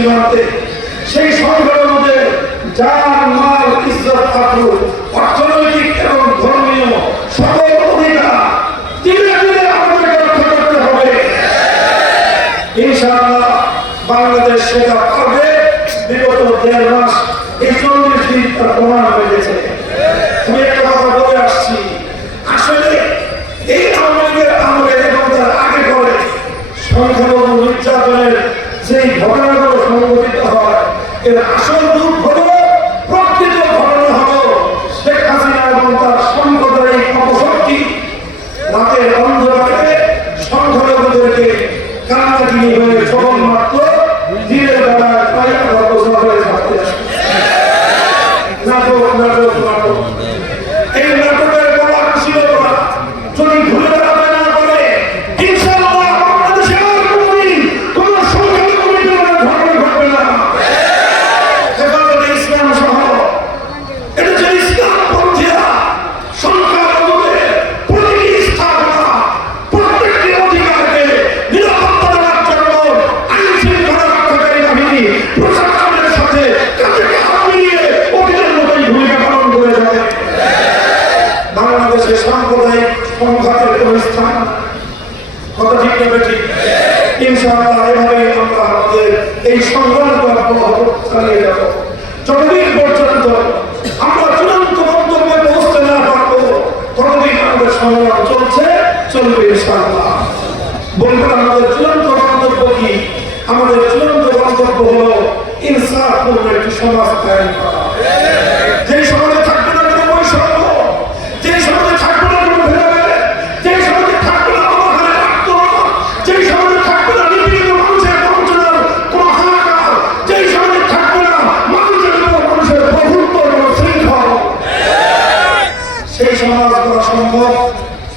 সীমান্তে সেই সংখ্যার মধ্যে যার মাল ইজ্জত থাকুক, অর্থনৈতিক এবং ধর্মীয় সকল অধিকার ধীরে ধীরে আমাদেরকে রক্ষা করতে হবে। ইনশাআল্লাহ বাংলাদেশ সেটা পারবে। বিগত ১.৫ মাস এই ৪০ দিন তার প্রমাণ হয়ে গেছে। আমি একটা কথা বলে আসছি, আসলে এই আওয়ামী লীগের আমলে এবং তার আগে পরে সংখ্যালঘু নির্যাতনের যেই ঘটনাগুলো সংঘটিত হয়, এর আসল রূপ হলো, প্রকৃত ঘটনা হলো শেখ হাসিনা এবং তার সাম্প্রদায়িক অপশক্তি রাতের অন্ধকারে সংখ্যালঘুদেরকে কান্নাকিনি হয়ে ছবল মাত্র দিনের বেলায় প্রায় হয়ে থাকতে নাটক নাটক নাটক। এই নাটকের বলা ছিল যদি ঘুরে দাঁড়াতে না পারে ইনশাআল্লাহ বাংলাদেশে আর কোনদিন কোন সংখ্যালঘু নিপীড়নের ঘটনা ঘটবে না। হেফাজতে ইসলাম সহ এটা যে ইসলামপন্থীরা সংখ্যালঘুদের প্রতিটি স্থাপনা প্রত্যেকটি অধিকারকে নিরাপত্তা দেওয়ার জন্য আইন শৃঙ্খলা রক্ষাকারী বাহিনী প্রশাসনের সাথে কাঁধে কাঁধ মিলিয়ে অতীতের মতোই ভূমিকা পালন করে যাবে। বাংলাদেশে সাম্প্রদায়িক সংঘাতের কোন স্থান কথা ঠিক নেবে ঠিক। ইনশাআল্লাহ এভাবেই আমরা আমাদের এই সংগ্রামকে অব্যাহত চালিয়ে যাব যতদিন পর্যন্ত আমরা চূড়ান্ত গন্তব্যে পৌঁছতে না পারবো, ততদিন আমাদের সংগ্রাম চলছে, চলবে ইনশাআল্লাহ। বলবেন আমাদের চূড়ান্ত গন্তব্য কি? আমাদের চূড়ান্ত গন্তব্য হলো ইনসাফপূর্ণ একটি সমাজ কায়েম করা। যেই সমাজে থাকবে না কোনো বৈষম্য, যেই সমাজে থাকবে না কোনো ভেদাভেদ, যেই সমাজে থাকবে না অনাহারে আত্মহত্যা, যেই সমাজে থাকবে না নিপীড়িত মানুষের বঞ্চনার কোনো হাহাকার, যেই সমাজে থাকবে না মানুষের উপর মানুষের প্রভুত্ব এবং শৃঙ্খল, সেই সমাজ করা সম্ভব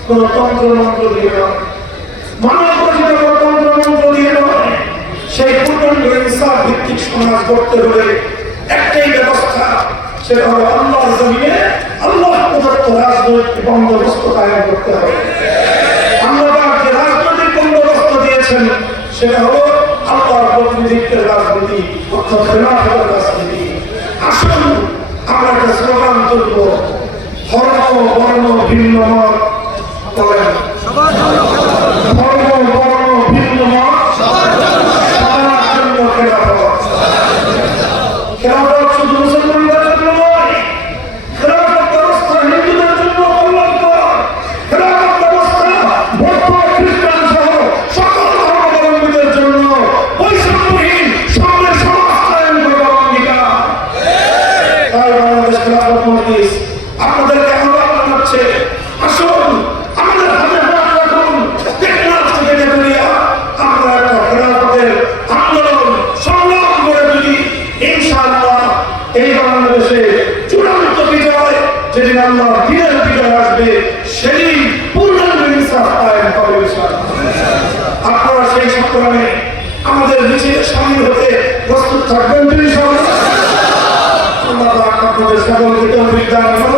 কোন তন্ত্রমন্ত্র দিয়ে নয়, মানব রচিত কোনো তন্ত্রমন্ত্র দিয়ে নয়। সেই পূর্ণাঙ্গ ইনসাফ ভিত্তিক সমাজ করতে হলে একটাই ব্যবস্থা, সেটা হলো আল্লাহর জমিনে আল্লাহ প্রদত্ত রাজনৈতিক বন্দোবস্ত কায়েম করতে হবে। আল্লাহ যে রাজনৈতিক বন্দোবস্ত দিয়েছেন সেটা হলো আল্লাহর প্রতিনিধিত্বের রাজনীতি, অর্থাৎ খেলাফতের রাজনীতি। আসুন আমরা একটা স্লোগান তুলব, ধর্ম বর্ণ ভিন্ন মত বলেন, ধর্ম বর্ণ ভিন্ন মত সবার জন্য খেলাফত। খেলাফত শুধু মুসলমানদের জন্য নয়, খেলাফত ব্যবস্থা হিন্দুদের জন্য কল্যাণকর। খেলাফত ব্যবস্থা বৌদ্ধ খ্রিস্টান সহ সকল ধর্মাবলম্বীদের জন্য বৈষম্যহীন সামনের সমাজ কায়েম করার অঙ্গীকার। তাই বাংলাদেশ খেলাফত মজলিস আপনাদেরকে আহ্বান জানাচ্ছে, আসুন আমাদের হাতে হাত রাখুন, টেকনাফ থেকে দেবরিয়া আমরা একটা খেলাফতের আন্দোলন সংগ্রাম করে তুলি। ইনশাআল্লাহ এই বাংলাদেশে চূড়ান্ত বিজয় যেদিন আল্লাহর দিনের বিজয় আসবে, সেদিন পূর্ণাঙ্গ ইনসাফ কায়েম হবে ইনশাআল্লাহ। আপনারা সেই সংগ্রামে আমাদের মিছিলে শামিল হতে প্রস্তুত থাকবেন ইনশাআল্লাহ। আল্লাহ পাক আপনাদের সকলকে তৌফিক দান করুন।